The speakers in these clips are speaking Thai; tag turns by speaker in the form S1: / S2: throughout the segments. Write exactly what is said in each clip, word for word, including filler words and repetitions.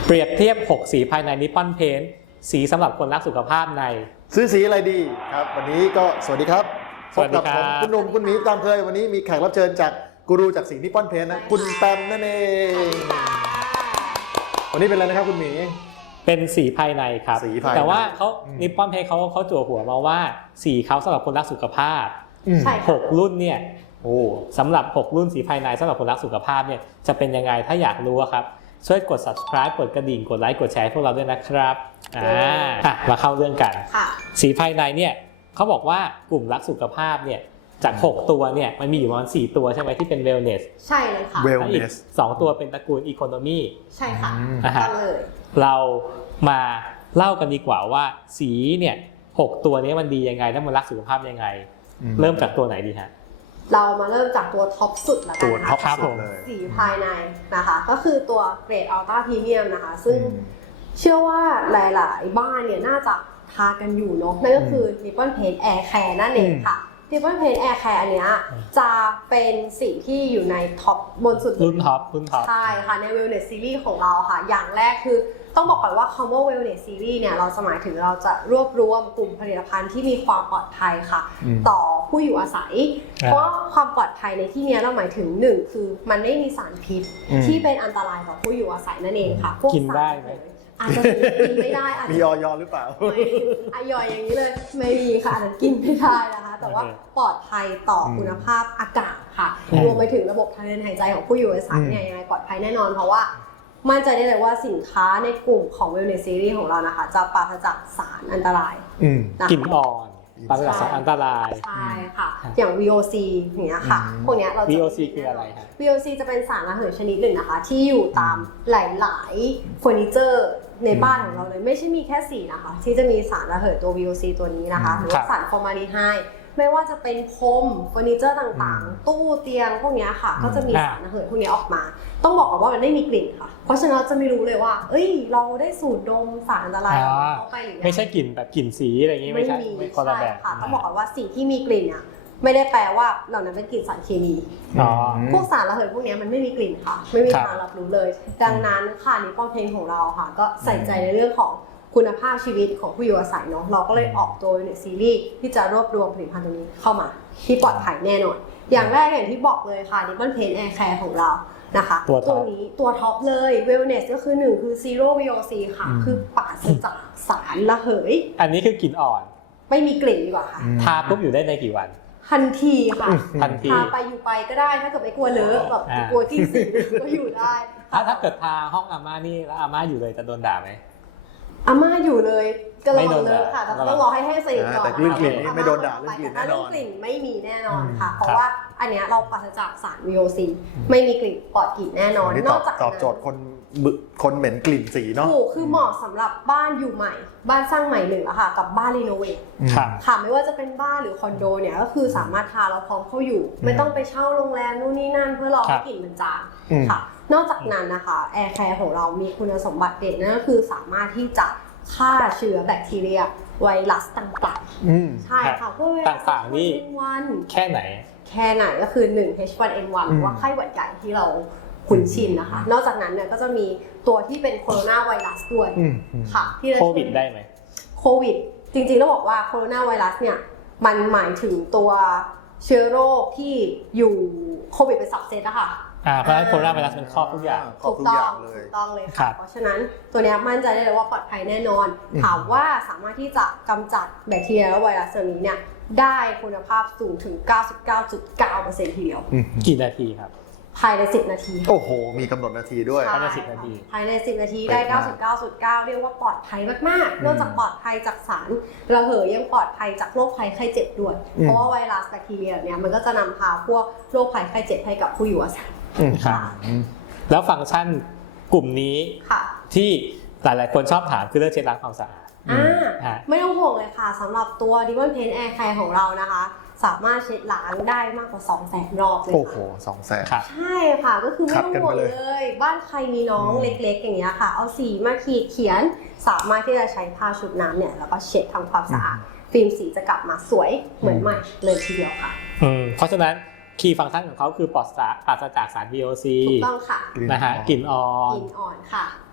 S1: เปรียบเทียบหกสีภายในนิปปอนเพนท์สีสำหรับคนรักสุขภาพใน
S2: ซื้อสีอะไรดีครับวันนี้ก็สวัสดีครับพบกับผมคุณหนุ่มคุณหมีตามเคยวันนี้มีแขกรับเชิญจากกูรูจากสีนิปปอนเพนท์นะคุณแปมนั่นเองวันนี้เป็นอะไรนะครับคุณหมี
S1: เป็นสีภายในครับแต่ว่าเขานิปปอนเพนท์เขาเขาจั่วหัวมาว่าสีเขาสำหรับคนรักสุขภาพหกรุ่นเนี่ยโอ้สำหรับหกรุ่นสีภายในสำหรับคนรักสุขภาพเนี่ยจะเป็นยังไงถ้าอยากรู้ครับช่วยกด ซับสไครบ์ กดกระดิ่งกดไลค์กดแชร์พวกเราด้วยนะครับอ่ามาเข้าเรื่องกันสีภายในเนี่ยเขาบอกว่ากลุ่มรักสุขภาพเนี่ยจากหกตัวเนี่ยมันมีอยู่ประมาณสี่ตัวใช่ไหมที่เป็น wellness
S3: ใช่เลยค่ะ
S2: wellness
S1: สองตัวเป็นตระกูล economy
S3: ใช่ค่ะตั้งเลย
S1: เรามาเล่ากันดีกว่าว่าสีเนี่ยหกตัวนี้มันดียังไงแล้วมันรักสุขภาพยังไงเริ่มจากตัวไหนดีฮะ
S3: เรามาเริ่มจากตัวท็อปสุดแล้วกัน
S2: ตัวท็อปสุดเลย
S3: สีภายในนะคะก็คือตัวเกรดอัลต้าพรีเมียมนะคะซึ่งเชื่อว่าหลายๆบ้านเนี่ยน่าจะทากันอยู่เนาะนั่นก็คือ Nippon Paint Air Care นั่นเองค่ะ Nippon Paint Air Care อันเนี้ยจะเป็นสีที่อยู่ในท็อปบนสุด
S1: รุ่นท็อปรุ่นท็อป
S3: ใช่ค่ะใน Wellness Series ของเราค่ะอย่างแรกคือต้องบอกก่อนว่าคำว่า Wellness Series เนี่ยเราจะหมายถึงเราจะรวบรวมกลุ่มผลิตภัณฑ์ที่มีความปลอดภัยค่ะต่อผู้อยู่อาศัยเพราะความปลอดภัยในที่นี้เราหมายถึงหนึ่งคือมันไม่มีสารพิษที่เป็นอันตรายต่อผู้อยู่อาศัยนั่นเองค่ะ
S1: พวกกินได้ไหม
S3: อาจจะกินไม่ได้
S2: มีออยหรือเปล่า
S3: ออยอย่างนี้เลยไม่มีค่ะอันนั้นกินไม่ได้นะคะแต่ว่าปลอดภัยต่อคุณภาพอากาศค่ะรวมไปถึงระบบทางเดินหายใจของผู้อยู่อาศัยเนี่ยยังไงปลอดภัยแน่นอนเพราะว่ามั่นใจได้เลยว่าสินค้าในกลุ่มของ Wellness Series ของเรานะคะจะปราศจากสารอันตราย
S1: กลิ่นอ่อนปราศจากสารอันตราย
S3: ใช่ค่ะอย่าง วี โอ ซี อย่างเงี้ยค่ะพวกเนี้ยเราจะ
S1: วี โอ ซี คืออะไรคะ
S3: วี โอ ซี จะเป็นสารระเหยชนิดหนึ่งนะคะที่อยู่ตามหลายๆเฟอร์นิเจอร์ในบ้านของเราเลยไม่ใช่มีแค่สีนะคะที่จะมีสารระเหยตัว วี โอ ซี ตัวนี้นะคะหรือว่าสารฟอร์มาลดีไฮด์ไม่ว่าจะเป็นพรมเฟอร์นิเจอร์ต่างๆตู้เตียงพวกนี้ค่ะก็จะมีสารระเหยพวกนี้ออกมาต้องบอกก่อนว่ามันไม่มีกลิ่นค่ะเพราะฉะนั้นจะไม่รู้เลยว่าเอ้ยเราได้สูดดมสารอันตรายเข้าไปหรือยัง
S1: ไม่ใช่กลิ่นแบบกลิ่นสีอะไรอย่างงี้ไม่ใช่ไม่คนละแบบ
S3: ค่ะต้องบอกก่อนว่าสิ่งที่มีกลิ่นเนี่ยไม่ได้แปลว่าเหล่านั้นเป็นกลิ่นสารเคมีพวกสารระเหยพวกนี้มันไม่มีกลิ่นค่ะไม่มีทางรับรู้เลยดังนั้นค่ะนิปปอนเพนท์ของเราค่ะก็ใส่ใจในเรื่องของคุณภาพชีวิตของผู้อยู่อาศัยเนาะเราก็เลยออกตัวในซีรีส์ที่จะรวบรวมผลิตภัณฑ์ตัวนี้เข้ามาที่ปลอดภัยแน่นอนอย่างแรกอย่างที่บอกเลยค่ะ Nippon Paint Air Care ของเรานะคะตัวนี้ตัวท็อปเลย Wellness ก็คือหนึ่งคือ Zero วี โอ ซี ค่ะคือปราศจากสารระเหย
S1: อันนี้คือกลิ่นอ่อน
S3: ไม่มีกลิ่นดีกว่าค่ะ
S1: ทาปุ๊บอยู่ได้ในกี่วัน
S3: ทันทีค่ะ
S1: ทันที
S3: ทาไปอยู่ไปก็ได้ถ้าเกิดไม่กลัวเลอะแบบกลัวกิ้งสีก็อยู่ได้
S1: ถ้าถ้าเกิดทาห้องอาม่านี่แล้วอาม่าอยู่เลยจะโดนด่าไหม
S3: อาม่าอยู่เลยก็ระวังเลยค่ะแต่ต้องรอให้แห้งสนิทก่อน
S2: แต่เรื่องกลิ่นนี้ไม่โดนด่าเรื่องกลิ่นแน่นอน
S3: กลิ่นไม่มีแน่นอนค่ะเพราะว่าอันเนี้ยเราปราศจากสาร วี โอ ซี ไม่มีกลิ่นปลอดกลิ่นแน่นอน
S2: นอกจากตอบโจทย์คนคนเหม็นกลิ่นสีเนาะ
S3: ถูกคือเหมาะสำหรับบ้านอยู่ใหม่บ้านสร้างใหม่หนึ่งอะค่ะกับบ้านรีโนเวทค่ะไม่ว่าจะเป็นบ้านหรือคอนโดเนี่ยก็คือสามารถทาแล้วพร้อมเข้าอยู่ไม่ต้องไปเช่าโรงแรมนู่นนี่นั่นเพื่อรอให้กลิ่นมันจางค่ะนอกจากนั้นนะคะแอร์แคร์ของเรามีคุณสมบัติเด่นนั่นก็คือสามารถที่จะฆ่าเชื้อแบคทีเรียไวรัสต่างๆใช่ค่ะพวก
S1: ต่างๆนี่แค่ไหน
S3: แค่ไหนก็คือหนึ่ง เอช วัน เอ็น วัน หรือว่าไข้หวัดใหญ่ที่เราคุ้นชินนะคะนอกจากนั้นเนี่ยก็จะมีตัวที่เป็นโคโรนาไวรัสด้วยค่ะที่
S1: โควิดได้ไหม
S3: โควิดจริงๆต้องบอกว่าโคโรนาไวรัสเนี่ยมันหมายถึงตัวเชื้อโรคที่อยู่โควิดเป็นซับเซตอะค่ะ
S1: อ่าเพราะฉะนั้นโคโรนาไวรัสมันครอบทุกอย่าง
S3: ถูกต้องถูกต้องเลยค่ะเพราะฉะนั้นตัวนี้มั่นใจได้เลยว่าปลอดภัยแน่นอนถามว่าสามารถที่จะกำจัดแบคทีเรียและไวรัสตัวนี้เนี่ยได้คุณภาพสูงถึง เก้าสิบเก้าจุดเก้าเปอร์เซ็นต์ ทีเดียว
S1: กี่นาทีครับ
S3: ภายในสิบนาที
S2: โอ้โหมีกำหนดนาทีด้วย
S1: ภายในสิบนาที
S3: ภายในสิบนาทีได้ เก้าสิบเก้าจุดเก้า เรียกว่าปลอดภัยมากๆนอกจากปลอดภัยจากสารระเหยยังปลอดภัยจากโรคภัยไข้เจ็บด้วยเพราะว่าไวรัสแบคทีเรียเนี่ยมันก็จะนำพาพวกโรคภัยไข้เจ็บให้กับผู้อยู่อาศัย
S1: ค่ะแล้วฟังก์ชันกลุ่มนี้ที่หลายๆคนชอบถามคือเรื่องเช็ดล้างความสะอาด
S3: อ่าไม่ต้องห่วงเลยค่ะสำหรับตัว Nippon Paint Air Care ของเรานะคะสามารถเช็ดล้างได้มากกว่า สองแสน รอบเลยค่ะ
S2: โอ้โห สองแสน
S3: ใช่ค่ะก็คือไม่ต้องห่วงเลยบ้านใครมีน้องเล็กๆอย่างเงี้ยค่ะเอาสีมาขีดเขียนสามารถที่จะใช้ผ้าชุบน้ำเนี่ยแล้วก็เช็ดทำความสะอาดฟิล์มสีจะกลับมาสวยเหมือนใหม่เลยทีเดียวค่ะ
S1: เพราะฉะนั้นคีย์ฟังก์ชันของเขาคือปลอดปราศจากสาร วี โอ ซี
S3: ถูกต้องค่ะ
S1: นะฮะกลิ่นอ่อน
S3: กลิ่นอ่อนค่ะ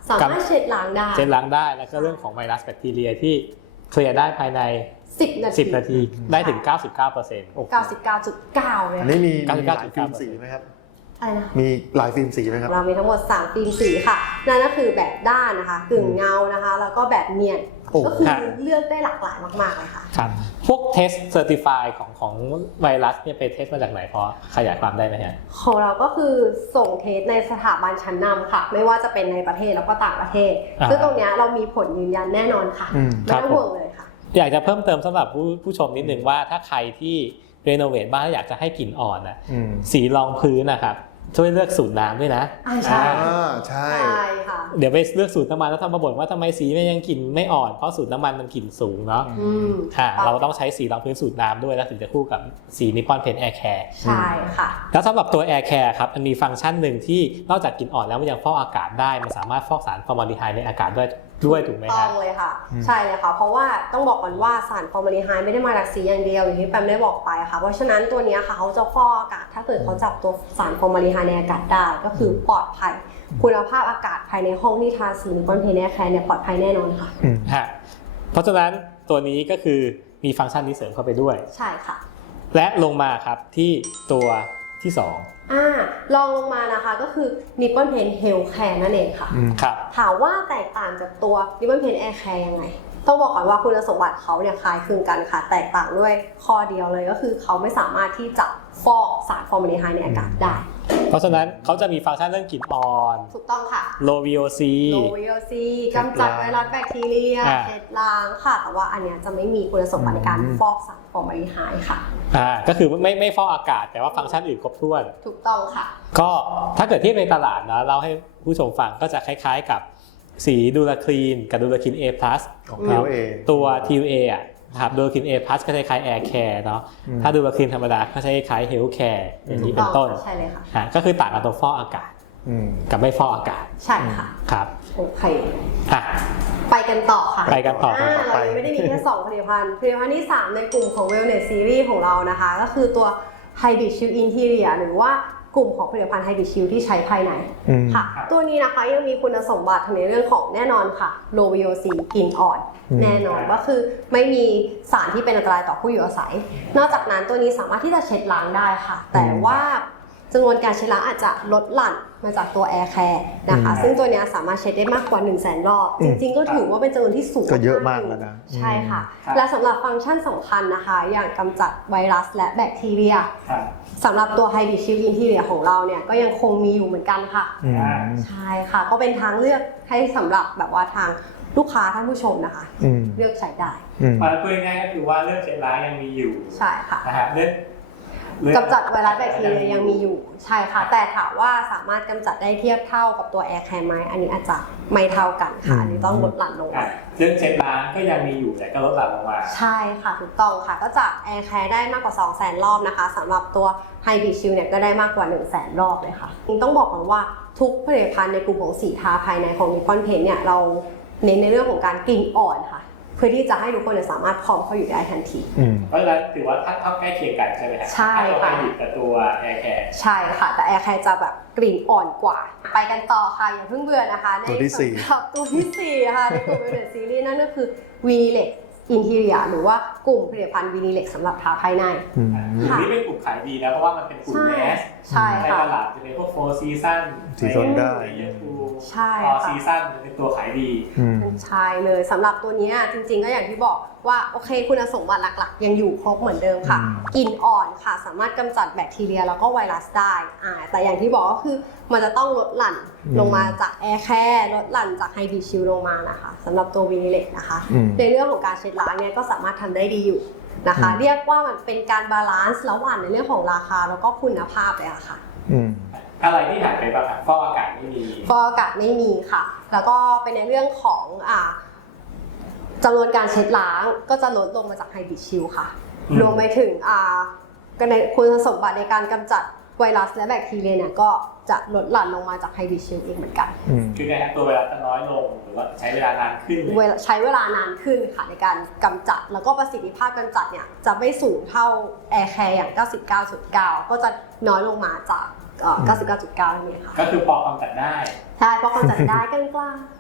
S3: สามารถเช็ดล้างได้
S1: เช็ดล้างได้แล้วก็เรื่องของไวรัสแบคทีเรียที่เคลียร์ได้ภายใน
S3: สิบนาที
S1: สิบนาทีได้ถึง เก้าสิบเก้าเปอร์เซ็นต์
S3: เก้าสิบเก้าจุดเก้า เลย
S2: อันนี้มีหลายฟิล์มสีไหมครับ
S3: อะไรนะ
S2: มีหลายฟิล์มสีไหมครับ
S3: เรามีทั้งหมดสามฟิล์มสีค่ะนั่นก็คือแบบด้านนะคะกึ่งเงานะคะแล้วก็แบบเนียนก็คือเลือกได้หลากหลายมากๆเลยค่ะ
S1: ครับพวกเทสเซอร์ติฟายของของไวรัสเนี่ยไปเทสมาจากไหนพอขยายความได้ไหมฮะ
S3: ของเราก็คือส่งเทสในสถาบันชั้นนำค่ะไม่ว่าจะเป็นในประเทศแล้วก็ต่างประเทศซึ่งตรงนี้เรามีผลยืนยันแน่นอนค่ะไม่ต้องห่วงเลยค่ะ
S1: อยากจะเพิ่มเติมสำหรับผู้ผู้ชมนิดนึงว่าถ้าใครที่รีโนเวทบ้านอยากจะให้กลิ่นอ่อนนะสีรองพื้นนะครับช่วยเลือกสูตรน้ำด้วยนะ
S3: ใช่
S2: ใช่
S3: ค่ะ
S1: เดี๋ยวไปเลือกสูตรน้ำมันแล้วทำมาบ่นว่าทำไมสีมันยังกลิ่นไม่อ่อนเพราะสูตรน้ำมันมันกลิ่นสูงเนาะค่ะเราต้องใช้สีรองพื้นสูตรน้ำด้วยแล้วถึงจะคู่กับสีนิปปอนเพนแอร์แคร์
S3: ใช่ค่ะ
S1: แล้วสำหรับตัวแอร์แคร์ครับมันมีฟังก์ชันหนึ่งที่นอกจากกลิ่นอ่อนแล้วมันยังฟอกอากาศได้มันสามารถฟอกสารฟอร์มาลดีไฮด์ในอากาศด้วยด้วยถูกไหมครับ
S3: ต้องเลยค่ะใช่เลยค่ะเพราะว่าต้องบอกก่อนว่าสารฟอร์มาลดีไฮด์ไม่ได้มาจากสีอย่างเดียวอย่างที่แปมได้บอกไปค่ะเพราะฉะนั้นตัวนี้ค่ะเขาจะฟอกอากาศถ้าเกิดเขาจับตัวสารฟอร์มาลดีไฮด์ในอากาศได้ก็คือปลอดภัยคุณภาพอากาศภายในห้องที่ทาสีนิปปอนเพนแอร์แคร์เนี่ยปลอดภัยแน่นอนค่ะ
S1: ฮะเพราะฉะนั้นตัวนี้ก็คือมีฟังก์ชันนี้เสริมเข้าไปด้วย
S3: ใช่ค่ะ
S1: และลงมาครับที่ตัวที่สอง
S3: อ่าลองลงมานะคะก็คือ Nippon Paint Health Care นั่นเองค่ะ
S1: ครับ
S3: ถามว่าแตกต่างจากตัว Nippon Paint Air Care ยังไงต้องบอกก่อนว่าคุณสมบัติเขาเนี่ยคล้ายคลึงกันค่ะแตกต่างด้วยข้อเดียวเลยก็คือเขาไม่สามารถที่จะฟอกสารฟอร์มาลดีไฮด์ในอากาศได้
S1: เพราะฉะนั้นเขาจะมีฟังก์ชันเรื่องกลิ่นอ่อน
S3: ถูกต้องค่ะ
S1: Low วี โอ ซี
S3: Low วี โอ ซี กำจัดไวรัสแบคทีเรียเช็ดล้างค่ะแต่ว่าอันเนี้ยจะไม่มีคุณสมบัติในการฟอกสารฟอร์มาลดีไฮด์ค่ะ
S1: อ่าก็คือไม่ไม่ฟอกอากาศแต่ว่าฟังก์ชันอื่นครบถ้วน
S3: ถูกต้องค่ะ
S1: ก็ถ้าเกิดที่ในตลาดนะเราให้ผู้ชมฟังก็จะคล้ายๆกับสีดูลาคลีนกับดูลาคลีน A+
S2: ของ ที โอ เอ
S1: ตัว ที โอ เอ อ่ะครับดูลาคลีน A+ ก็คล้ายๆ Air Care เนาะถ้าดูลาคลีนธรรมดาก็คล้ายๆ Health Care อย่างนี้เป็นต้น
S3: ใช่เลยค่ะ
S1: ฮะก็คือต่างกับตัวฟอกอากาศกับไม่ฟอกอากาศ
S3: ใช่ค่ะ
S1: ครับ
S3: โอเค
S1: อ่ะ
S3: ไปกันต่อค่ะ
S1: ไปกันต่อ
S3: เราไม่ได้มีแค่สองผลิตภัณฑ์ผลิตภัณฑ์ที่สามในกลุ่มของ Wellness Series ของเรานะคะก็คือตัว Hybrid Shield Interior หรือว่ากลุ่มของผลิตภัณฑ์ Hybrid Shield ที่ใช้ภายในค่ะตัวนี้นะคะยังมีคุณสมบัติในเรื่องของแน่นอนค่ะ Low วี โอ ซี กลิ่นอ่อนแน่นอนก็คือไม่มีสารที่เป็นอันตรายต่อผู้อยู่อาศัยนอกจากนั้นตัวนี้สามารถที่จะเช็ดล้างได้ค่ะแต่ว่าจำนวนการเช็ดล้างอาจจะลดหลั่นมาจากตัว Air Care นะคะซึ่งตัวนี้สามารถเช็ดได้มากกว่า หนึ่งแสน รอบจริงๆก็ถือว่าเป็นจำนวนที่สูง
S2: ก็เยอะมากแล้วนะ
S3: ใช่ค่ะและสำหรับฟังก์ชันสำคัญนะคะอย่างกำจัดไวรัสและแบคทีเรียสำหรับตัว Hybrid Shield Interior ของเราเนี่ยก็ยังคงมีอยู่เหมือนกันค่ะใช่ค่ะก็เป็นทางเลือกให้สำหรับแบบว่าทางลูกค้าท่านผู้ชมนะคะเลือกใช้ได้
S1: มาพูดง่ายๆก็คือว่าเรื่องเช็ดล้างยังมีอยู่
S3: ใช่ค่ะ
S1: นะฮะเรื่อง
S3: กำจัดไวรัสแบคทีเรียยังมีอยู่ใช่ค่ะแต่ถามว่าสามารถกำจัดได้เทียบเท่ากับตัว Air Care ไหมอันนี้อาจจะไม่เท่ากันค่ะอันนี้ต้องลดหลั่นลงมา
S1: เรื่องเช็ดล้างก็ยังมีอยู่แต่ก็ลดหลั่นลงมา
S3: ใช่ค่ะถูกต้องค่ะก็จาก Air Care ได้มากกว่า สองแสน รอบนะคะสำหรับตัว Hybrid Shield เนี่ยก็ได้มากกว่า หนึ่งแสน รอบเลยค่ะต้องบอกก่อนว่าทุกผลิตภัณฑ์ในกลุ่มของสีทาภายในของ Nippon Paint เนี่ยเราเน้นในเรื่องของการกลิ่นอ่อนค่ะเพื่อที่จะให้ทุกคนสามารถพร้อมเข้าอยู่ได้ทันที
S1: เพราะฉะนั้นถือว่าถ้าเท่าใกล้เคียงกันใช่ไหมครับ
S3: ใช่ค่ะ
S1: กับตัว Air Care
S3: ใช่ค่ะแต่ Air Care จะแบบกลิ่นอ่อนกว่าไปกันต่อค่ะอย่าเพิ่งเบื่อนะคะใน
S2: ตัวที่สี่
S3: ตัวที่สี่ค่ะในกลุ่ม Wellness Series นั่นก็คือ Vinilex Interior หรือว่ากลุ่มผลิตภัณฑ์ Vinilex สำหรับทาภายใน
S1: กลุ่มนี้เป็นกลุ่มขายดีนะเพราะว่ามันเป็นกลุ่มแมสในตลาดจะเป็นพวก Four Seasons
S2: ซีซันได้
S3: ใช่
S1: ค่ะซีซั่นเป็นตัวขายดี
S3: ใช่เลยสำหรับตัวนี้จริงๆก็อย่างที่บอกว่าโอเคคุณสมบัติหลักๆยังอยู่ครบเหมือนเดิมค่ะกลิ่นอ่อนค่ะสามารถกำจัดแบคทีเรียแล้วก็ไวรัสได้อ่าแต่อย่างที่บอกก็คือมันจะต้องลดหลั่นลงมาจาก Air Care ลดหลั่นจาก Hybrid Shield ลงมานะคะสำหรับตัว Vinilex นะคะในเรื่องของการเช็ดล้างเนี่ยก็สามารถทำได้ดีอยู่นะคะเรียกว่ามันเป็นการบาลานซ์ระหว่างในเรื่องของราคาแล้วก็คุณภาพเลยค่ะ
S1: อะไรที่หายไปบ้างครับฟอกอากาศไม่มี
S3: ฟอกอากาศไม่มีค่ะแล้วก็เป็นในเรื่องของอ่าจำนวนการเช็ดล้างก็จะลดลงมาจาก Hybrid Shield ค่ะรวมไปถึงอ่าคุณสมบัติในการกำจัดไวรัสและแบคทีเรียเนี่ยก็จะลดหลั่นลงมาจาก Hybrid Shield เองเหมือนกัน
S1: คือไงตัวไวรัสจะน้อยลงหรือว่าใช้เวลานานขึ้น
S3: ใช้เวลานานขึ้นค่ะในการกำจัดแล้วก็ประสิทธิภาพการจัดเนี่ยจะไม่สูงเท่า Air Care อย่าง เก้าสิบเก้าจุดเก้า ก็จะน้อยลงมาจากเก้าสิบเก้าจุดเก้า นี่ค่ะ
S1: ก็คือพอกำจัดได้
S3: ใช่พอกำจัดได้กลาง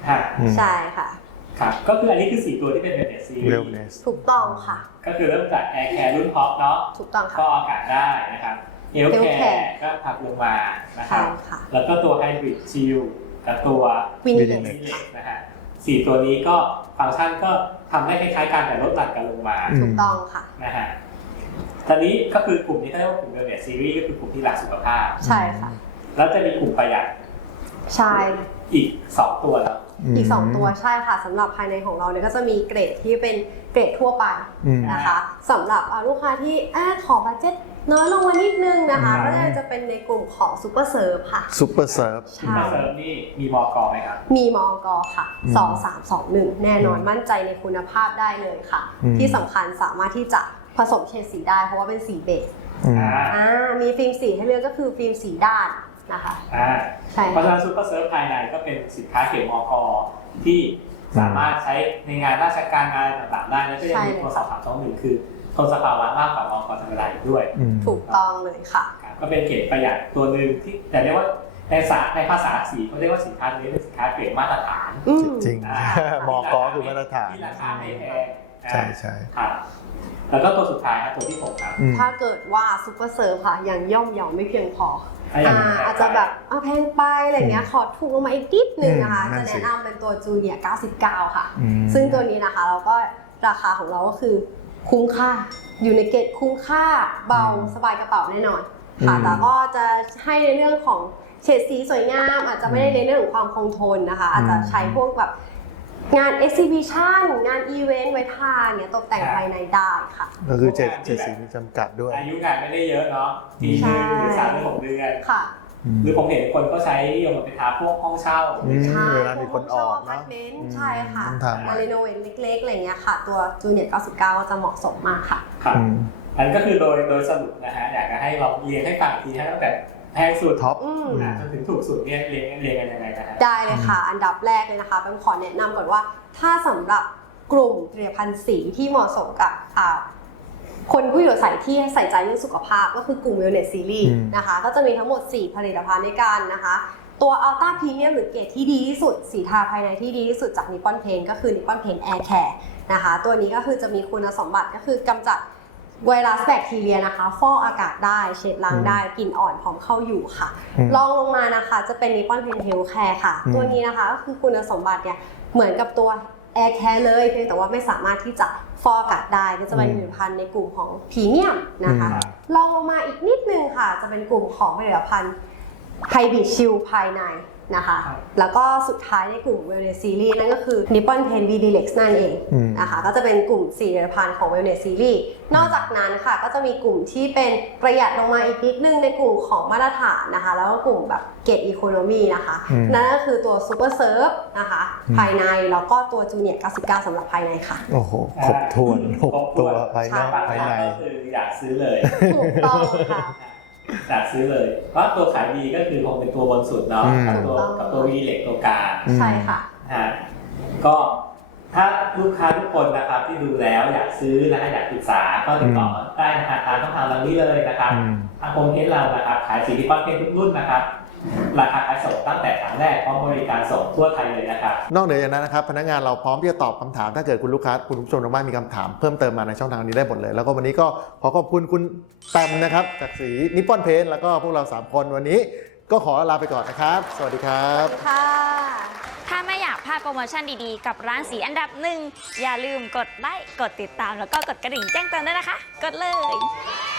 S3: ใช่ค่ะ
S1: ครับก็คืออันนี้คือสี่ตัวที่เป็น Wellness Series
S3: ถูกต้องค่ะ
S1: ก็คือเริ่มจาก Air Care รุ่นท็อปเนาะ
S3: ถูกต้องค่ะ
S1: ก็อากาศได้นะครับ Health Care ก็ถัดลงมานะครับแล้วก็ตัว Hybrid Shield กับตัว
S3: Vinilex
S1: นะฮะสี่ตัวนี้ก็ฟังก์ชันก็ทำได้คล้ายๆกันแต่ลดหลั่นกันลงมา
S3: ถูกต้องค่ะ
S1: นะฮะตอนนี้ก็คือกลุ่มนี้เขาเรียกว่ากลุ่ม Wellness Series ก็คือกลุ่มที่รักสุขภาพ
S3: ใช่ค่ะ
S1: แล้วจะมีกลุ่มประหยัด
S3: ใช่
S1: อีกสองตัวแล้ว
S3: อีกสองตัวใช่ค่ะสำหรับภายในของเราเนี่ยก็จะมีเกรดที่เป็นเกรดทั่วไปนะคะสำหรับลูกค้าที่ขอบัดเจ็ตน้อยลงมานิดนึงนะคะก็จะเป็นในกลุ่มของซูเปอร์เซิร์ฟค่ะ
S2: ซูเปอร์เซิร์ฟ
S1: ซูเปอร์เซิร์ฟนี่มีมกไหมครับ
S3: มีมกค่ะสอง สาม สอง หนึ่งแน่นอนมั่นใจในคุณภาพได้เลยค่ะที่สำคัญสามารถที่จะผสมเฉดสีได้เพราะว่าเป็นสีเบสอ่ามีฟิล์มสีให้เลือกก็คือฟิล์มสีด้านนะคะ
S1: อ่าใช่เพราะฉะนั้นซูเปอร์เซิร์ฟภายในก็เป็นสินค้าเกรดมกที่สามารถใช้ในงานราชการงานต่างๆได้แล้วก็ยังมีตัวสอบถามสองหนึ่งคือทนสภาวะมากกว่ามกธรรมดาอีกด้วย
S3: ถูกต้องเลยค่ะ
S1: ก็เป็นเกรดประหยัดตัวหนึ่งที่แต่เรียกว่าในภาษาในภาษาสีเขาเรียกว่าสินค้านี้เป็นสินค้าเกรดมาตรฐาน
S2: จริงๆมกคือมาตรฐาน
S1: ที่ราคาไม่แพง
S2: ใช่ใช่
S1: ครับแล้วก็ตัวสุดท้ายครับตัวที่หกครับ
S3: ถ้าเกิดว่าซูเปอร์เซิร์ฟค่ะยังย่อมเยาไม่เพียงพออาจจะแบบแพงไปอะไรเงี้ยขอถูกลงมาอีกนิดนึงนะคะจะแนะนำเป็นตัวจูเนียร์เก้าสิบเก้าค่ะซึ่งตัวนี้นะคะเราก็ราคาของเราก็คือคุ้มค่าอยู่ในเกณฑ์คุ้มค่าเบาสบายกระเป๋าแน่นอนค่ะแต่ก็จะให้ในเรื่องของเฉดสีสวยงามอาจจะไม่ได้ในเรื่องของความคงทนนะคะอาจจะใช้พวกแบบงาน exhibition งานอีเวนต์ไว้ทานเนี่ยตกแต่งภายในได้ค่ะ
S2: ก็คือเจ็ดเจ็ดสีจำกัดด้วย
S1: อายุงานไม่ได้เยอะเนาะปีหนึ่งหรือสามหรือหกเดือน
S3: ค่ะ
S1: หรือผมเห็นคนก็ใช้นิยมไปทาพวกห้องเช่า
S2: เวลามีคนออกนะ
S3: ใช่ค่ะมารีโนเวทเล็กๆอะไรเงี้ยค่ะตัวจูเนียร์เก้าสิบเก้าก็จะเหมาะสมมากค่ะ
S1: ครับอันก็คือโดยโดยสรุปนะฮะอยากจะให้เราเรียงให้ฟังทีนะตั้งแต่แพงสุด
S2: ท็อป
S1: จนถึงถูกสุดเนี่ยเรียงเรียงกันยังไงนะฮะ
S3: ได้เลยค่ะอันดับแรกเลยนะคะเป็นขอแนะนำก่อนว่าถ้าสำหรับกลุ่มผลิตภัณฑ์สีที่เหมาะสมกับคนผู้อยู่อาศัยที่ใส่ใจเรื่องสุขภาพก็คือกลุ่ม Wellness Series นะคะก็จะมีทั้งหมดสี่ผลิตภัณฑ์ด้วยกันนะคะตัว Ultra Premium หรือเกรดที่ดีที่สุดสีทาภายในที่ดีที่สุดจาก Nippon Paint ก็คือ Nippon Paint Air Care นะคะตัวนี้ก็คือจะมีคุณสมบัติก็คือกำจัดไวรัสแบคทีเรียนะคะฟอกอากาศได้เช็ดล้างได้กลิ่นอ่อนพร้อมเข้าอยู่ค่ะรองลงมานะคะจะเป็น Nippon Paint Health Care ค่ะตัวนี้นะคะก็คือคุณสมบัติเนี่ยเหมือนกับตัว Air Care เลยเพียงแต่ว่าไม่สามารถที่จะฟอกอากาศได้ก็จะเป็นผลิตภัณฑ์ในกลุ่มของพรีเมียมนะคะลองลงมาอีกนิดนึงค่ะจะเป็นกลุ่มของผลิตภัณฑ์ไฮบริดชิลภายในนะคะแล้วก็สุดท้ายในกลุ่ม Wellness Series นั่นก็คือ Nippon Paint Vinilex นั่นเองนะคะก็จะเป็นกลุ่มสี่ผลิตภัณฑ์ของ Wellness Series นอกจากนั้นค่ะก็จะมีกลุ่มที่เป็นประหยัดลงมาอีกนิดนึงในกลุ่มของมาตรฐานนะคะแล้วก็กลุ่มแบบเกรดอีโคโนมีนะคะนั่นก็คือตัว Super Surf นะคะภายในแล้วก็ตัว Junior เก้าสิบเก้าสำหรับภายในค่ะ
S2: โอ้โหครบถ้วนหกตัวภายนอกภายใน
S1: คืออยากซื้อเลย
S3: ถูกต้องค่ะ
S1: อยากซื้อเลยเพราะตัวขายดีก็คือคงเป็นตัวบนสุดเนาะกับตัวกับตัววีเล็กตัวกลาง
S3: ใช่ค่ะ
S1: ฮะก็ถ้าลูกค้าทุกคนนะครับที่ดูแล้วอยากซื้อนะฮะอยากศึกษาก็ติดต่อได้นะครับทางช่องทางเรานี้เลยนะครับทางโฮมเพจเรานะครับขายสีที่ป้อนเพจทุกรุ่นนะครับราคาขายส่งตั้งแต่ครั้งแรกพร้อมบริการส่งทั่วไทยเลยนะครับ
S2: นอกเหนือจากนั้นนะครับพนักงานเราพร้อมที่จะตอบคำถามถ้าเกิดคุณลูกค้าคุณผู้ชมทางบ้านมีคำถามเพิ่มเติมมาในช่องทางนี้ได้หมดเลยแล้วก็วันนี้ก็ขอขอบคุณคุณแปมนะครับจากสีนิปปอนเพนท์แล้วก็พวกเราสามคนวันนี้ก็ขอลาไปก่อนนะครับสวัสดีครับ
S3: สวัสดีค่ะ
S4: ถ้าไม่อยากพลาดโปรโมชั่นดีๆกับร้านสีอันดับหนึ่งอย่าลืมกดไลค์กดติดตามแล้วก็กดกระดิ่งแจ้งเตือนด้วยนะคะกดเลย